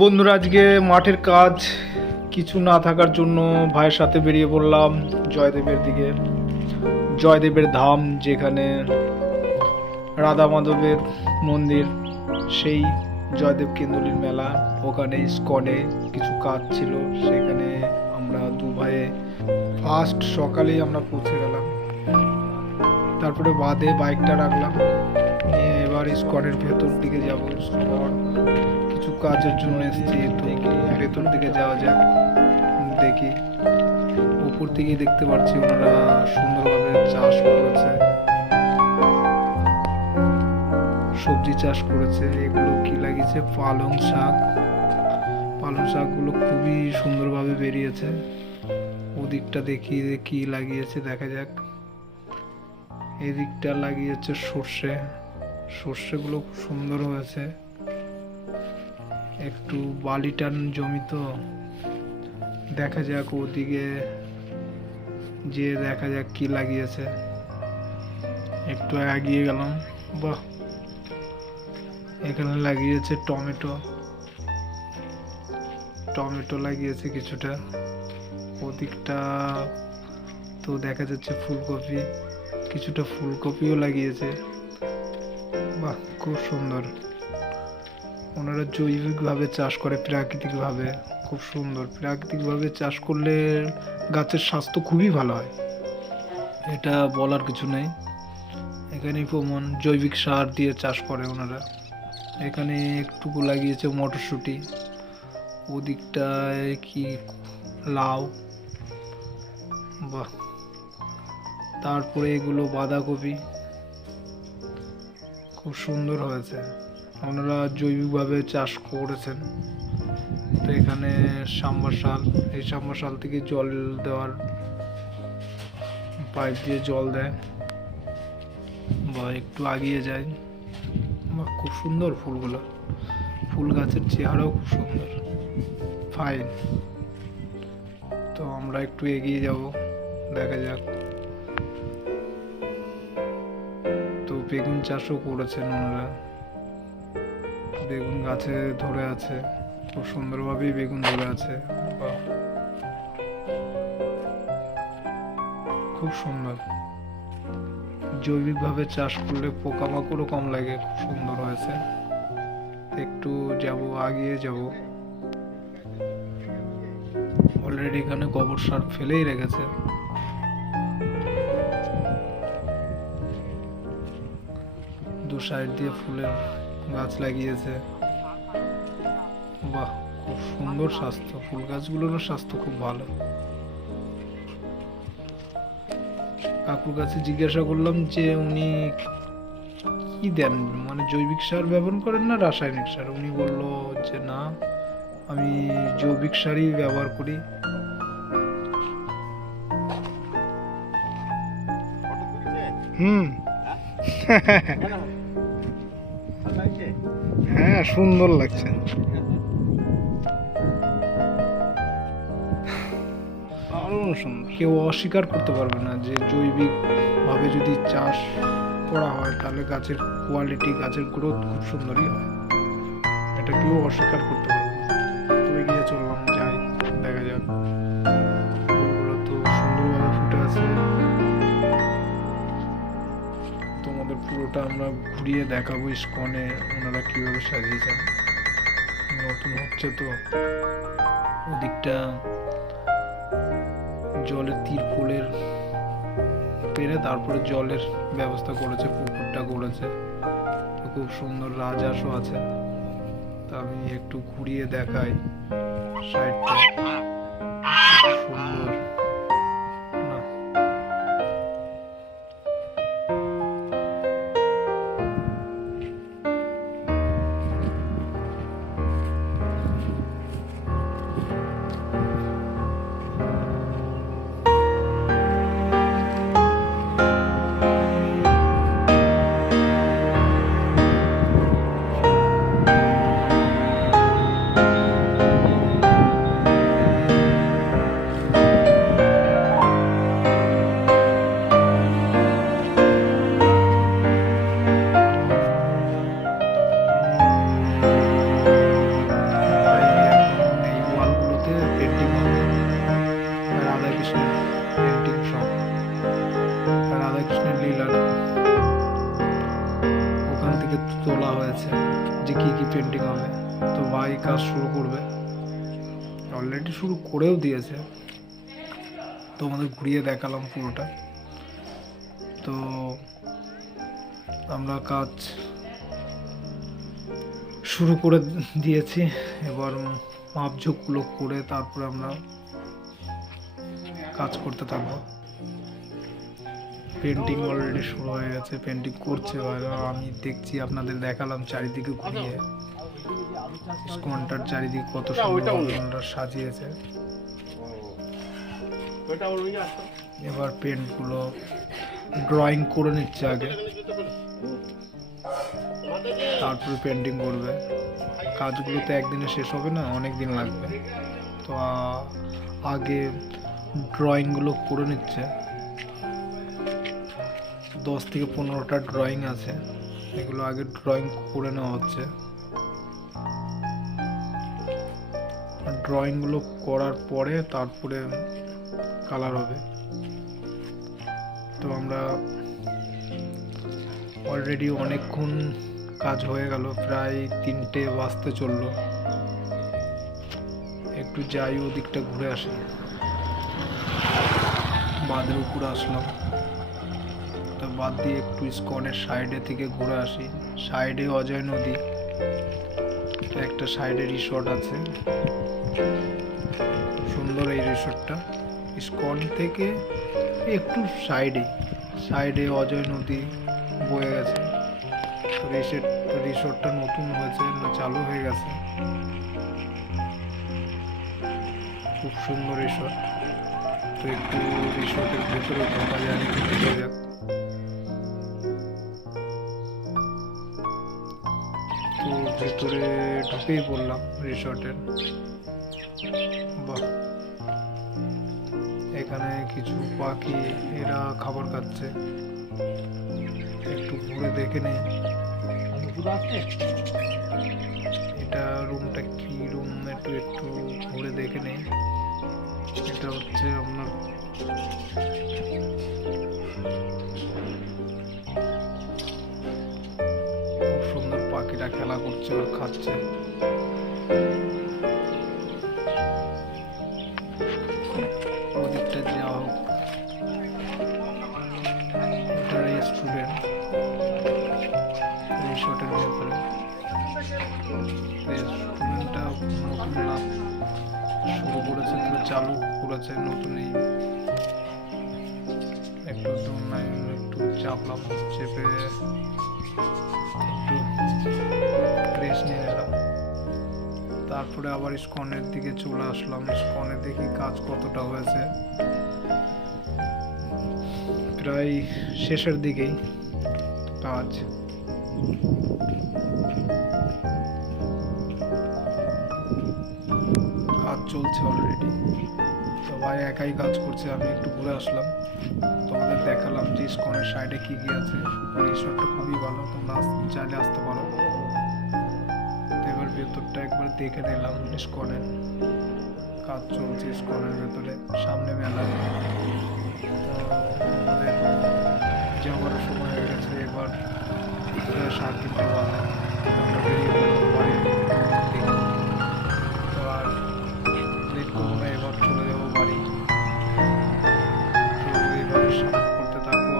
বন্ধুরা, আজকে মাঠের কাজ কিছু না থাকার জন্য ভাইয়ের সাথে বেরিয়ে পড়লাম জয়দেবের দিকে। জয়দেবের ধাম যেখানে রাধা মাধবের মন্দির, সেই জয়দেব কেন্দুলির মেলা। ওখানে স্কনে কিছু কাজ ছিল, সেখানে আমরা দু ভাইয়ে ফার্স্ট সকালেই আমরা পৌঁছে গেলাম। তারপরে বাদে বাইকটা রাখলাম এবার স্কনের ভেতর দিকে যাব। স্কন কিছু কাজের জন্য এসেছি। তো ভেতর দিকে যাওয়া যাক। দেখি। উপর থেকেই দেখতে পাচ্ছি ওনারা সুন্দরভাবে চাষ করেছে। সবজি চাষ করেছে। এগুলো কি লাগিয়েছে? পালং শাক। পালং শাকগুলো খুবই সুন্দরভাবে বেরিয়েছে। ওদিকটা দেখি কি লাগিয়েছে, দেখা যাক। এদিকটা লাগিয়েছে সর্ষে। সর্ষেগুলো খুব সুন্দর হয়েছে। একটু বালিটান জমি তো দেখা যাক ওদিকে যে দেখা যাক কি লাগিয়েছে। একটু এগিয়ে গেলাম। বাহ! এখানে লাগিয়েছে টমেটো। টমেটো লাগিয়েছে কিছুটা। ওদিকটা তো দেখা যাচ্ছে ফুলকপি। কিছুটা ফুলকপিও লাগিয়েছে। বাহ! খুব সুন্দর। ওনারা জৈবিকভাবে চাষ করে, প্রাকৃতিকভাবে। খুব সুন্দর। প্রাকৃতিকভাবে চাষ করলে গাছের স্বাস্থ্য খুবই ভালো হয়। এটা বলার কিছু নেই। এখানেই প্রমাণ, জৈবিক সার দিয়ে চাষ করে ওনারা। এখানে একটুকু লাগিয়েছে মটরশুঁটি। ওদিকটায় কি লাউ। বাহ। তারপরে এগুলো বাঁধাকপি। খুব সুন্দর হয়েছে। ওনারা জৈবিকভাবে চাষ করেছেন। তো এখানে সাম্বাসাল এই সাম্বাসাল থেকে জল দেওয়ার পাইপ দিয়ে জল দেয় বা একটু আগিয়ে যায়। বা খুব সুন্দর ফুলগুলো। ফুল গাছের চেহারাও খুব সুন্দর। ফাইন তো আমরা একটু এগিয়ে যাব, দেখা যাক। তো বেগুন চাষও করেছেন ওনারা। বেগুন গাছে ধরে আছে, খুব সুন্দরভাবেই বেগুন ধরে আছে। খুব সুন্দর। জৈবিকভাবে চাষ করলে পোকামাকড়ও কম লাগে, খুব সুন্দর হয়েছে। একটু যাব, আগিয়ে যাব। অলরেডি এখানে গোবর সার ফেলেই রেখেছে। দু সাইড দিয়ে ফুলের গাছ লাগিয়েছে। বাহ, খুব সুন্দর স্বাস্থ্য। ফুল গাছগুলোরও স্বাস্থ্য খুব ভালো। কাকুর কাছে জিজ্ঞাসা করলাম যে উনি কি দেন? মানে জৈবিক সার ব্যবহার করেন না রাসায়নিক সার? উনি বলল যে না, আমি জৈবিক সারই ব্যবহার করি। হুম। হ্যাঁ সুন্দর লাগছে। কেউ অস্বীকার করতে পারবে না যে জৈবিক ভাবে যদি চাষ করা হয়, তাহলে গাছের কোয়ালিটি গাছের গ্রোথ খুব সুন্দরই হয়। এটা কেউ অস্বীকার করতে পারবে ঘুরিয়ে দেখাবো ইস্কনে, ওনারা কীভাবে সাজিয়েছেন। নতুন হচ্ছে তো, ওদিকটা জলের তিরপলের পেরে তারপরে জলের ব্যবস্থা করেছে, পুকুরটা করেছে খুব সুন্দর রাজহাঁসও আছে। তা আমি একটু ঘুরিয়ে দেখাই। সাইডটা সুন্দর। অলরেডি শুরু করেও দিয়েছে। তোমাদের ঘুরিয়ে দেখালাম পুরোটা। তো আমরা কাজ শুরু করে দিয়েছি। এবার মাপঝোঁকগুলো করে তারপরে আমরা কাজ করতে থাকব। পেন্টিং অলরেডি শুরু হয়ে গেছে পেন্টিং করছে আমি দেখছি, আপনাদের দেখালাম চারিদিকে ঘুরিয়ে। স্কনটার চারিদিকে কত সুন্দর সাজিয়েছে। এবার পেন্টগুলো ড্রয়িং করে নিচ্ছে আগে। তারপরে পেন্টিং করবে। কাজগুলো তো একদিনে শেষ হবে না অনেক দিন লাগবে। তো আগে ড্রয়িংগুলো করে নিচ্ছে। দশ থেকে পনেরোটা ড্রয়িং আছে। এগুলো আগে ড্রয়িং করে নেওয়া হচ্ছে। ড্রয়িংগুলো করার পরে তারপরে কালার হবে। তো আমরা অলরেডি অনেকক্ষণ কাজ হয়ে গেল, প্রায় তিনটে বাজতে চলল। একটু যাই ওদিকটা ঘুরে আসি। বাঁধের উপরে আসলাম। তো বাদ দিয়ে একটু স্কনের সাইডে থেকে ঘুরে আসি। সাইডে অজয় নদী। তো একটা সাইডে রিসর্ট আছে। সুন্দর এই রিসর্টটা। স্কন থেকে একটু সাইডে সাইডে অজয় নদী বয়ে গেছে। তো রিসেট, রিসোর্টটা নতুন হয়েছে না চালু হয়ে গেছে। খুব সুন্দর রিসোর্ট। তো একটু রিসোর্টের ভেতরে ঢোকা যায় যাক। ভেতরে ঢুকেই পড়লাম রিসোর্টের বাহ। এখানে কিছু পাখি এরা খাবার খাচ্ছে। একটু ঘুরে দেখে নেই এটা রুমটা কি রুম একটু একটু ঘুরে দেখে নেই এটা হচ্ছে আপনার পাখিটা খেলা করছে আর খাচ্ছে। ওদিকটা হোক। রেস্টুরেন্ট নতুন চালু করেছে নতুন এই। একটু দোলনায় একটু চাপলাম, চেপে তারপরে আবার স্কনের দিকে চলে আসলাম। স্কনে দেখি কাজ কতটা হয়েছে। প্রায় শেষের দিকেই কাজ। কাজ চলছে অলরেডি সবাই একাই কাজ করছে, আমি একটু ঘুরে আসলাম। তোমাদের দেখালাম যে স্কনের সাইডে কি কি আছে। খুবই ভালো, তোমরা চাইলে আসতে পারো। ভেতরটা একবার দেখে নিলাম ইস্কনের কাজ চলছে ইস্কনের ভেতরে, সামনে মেলা। যাওয়ার সময় হয়ে গেছে, এবার সার্কিটটা বাধা আমরা বেরিয়ে এবার চলে যাব করতে থাকব